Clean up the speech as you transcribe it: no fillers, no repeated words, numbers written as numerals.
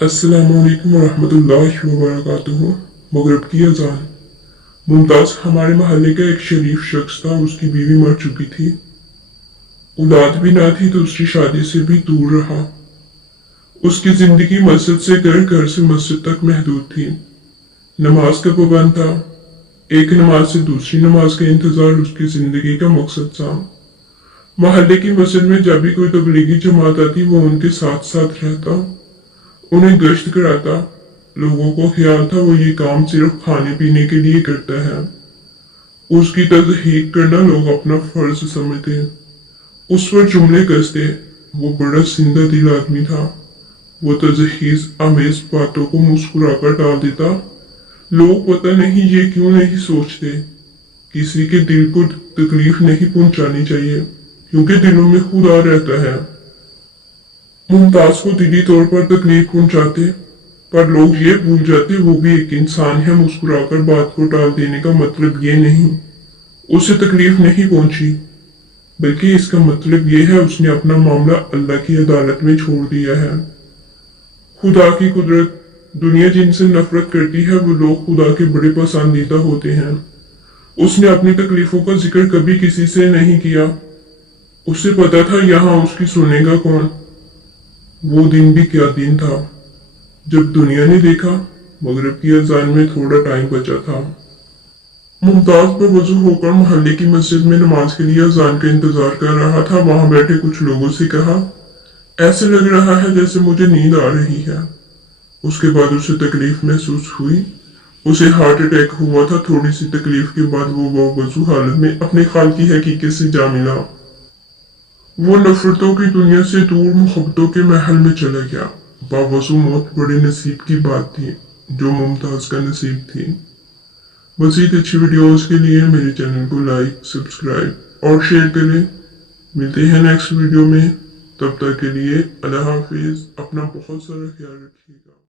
अस्सलामुअलैकुम वरहमतुल्लाहि वबरकातुहू। मगरिब की अजान। मुमताज हमारे मोहल्ले का एक शरीफ शख्स था। उसकी बीवी मर चुकी थी, औलाद भी ना थी तो उसकी शादी से भी दूर रहा। उसकी जिंदगी मस्जिद से घर, घर से मस्जिद तक महदूद थी। नमाज का पाबंद था। एक नमाज से दूसरी नमाज का इंतजार उसकी जिंदगी का मकसद था। मोहल्ले की मस्जिद में जब भी कोई तबलीगी जमात आती वो उनके साथ साथ रहता, उन्हें गश्त कराता। लोगों को ख्याल था वो ये काम सिर्फ खाने पीने के लिए करता है। उसकी तज़हीक करना लोग अपना फर्ज समझते, उस पर जुमले कसते। वो बड़ा जिंदा दिल आदमी था। वो तजहीज आमेज बातों को मुस्कुराकर टाल देता। लोग पता नहीं ये क्यों नहीं सोचते, किसी के दिल को तकलीफ नहीं पहुंचानी चाहिए, क्योंकि दिलों में खुदा रहता है। मुमताज को दिली तौर पर तकलीफ पहुंचाते, पर लोग ये भूल जाते वो भी एक इंसान है। मुस्कुराकर बात को टाल देने का मतलब ये नहीं उसे तकलीफ नहीं पहुंची, बल्कि इसका मतलब ये है उसने अपना मामला अल्लाह की अदालत में छोड़ दिया है। खुदा की कुदरत। दुनिया जिनसे नफरत करती है वो लोग खुदा के बड़े पसंदीदा होते हैं। उसने अपनी तकलीफों का जिक्र कभी किसी से नहीं किया। उसे पता था यहाँ उसकी सुनेगा कौन। वो दिन भी क्या दिन था जब दुनिया ने देखा मगरिब की अजान में थोड़ा टाइम बचा था। मुमताज बेवजू होकर मोहल्ले की मस्जिद में नमाज के लिए अजान का इंतजार कर रहा था। वहां बैठे कुछ लोगों से कहा, ऐसे लग रहा है जैसे मुझे नींद आ रही है। उसके बाद उसे तकलीफ महसूस हुई। उसे हार्ट अटैक हुआ था। थोड़ी सी तकलीफ के बाद वो बेवजू हालत में अपने खाल की हकीकत से जा मिला। वो नफरतों की दुनिया से दूर मोहब्बतों के महल में चला गया। बावजू मौत बड़े नसीब की बात थी जो मुमताज का नसीब थी। मज़ीद अच्छी वीडियोस के लिए मेरे चैनल को लाइक, सब्सक्राइब और शेयर करें। मिलते हैं नेक्स्ट वीडियो में, तब तक के लिए अल्लाह हाफिज। अपना बहुत सारा ख्याल रखिएगा।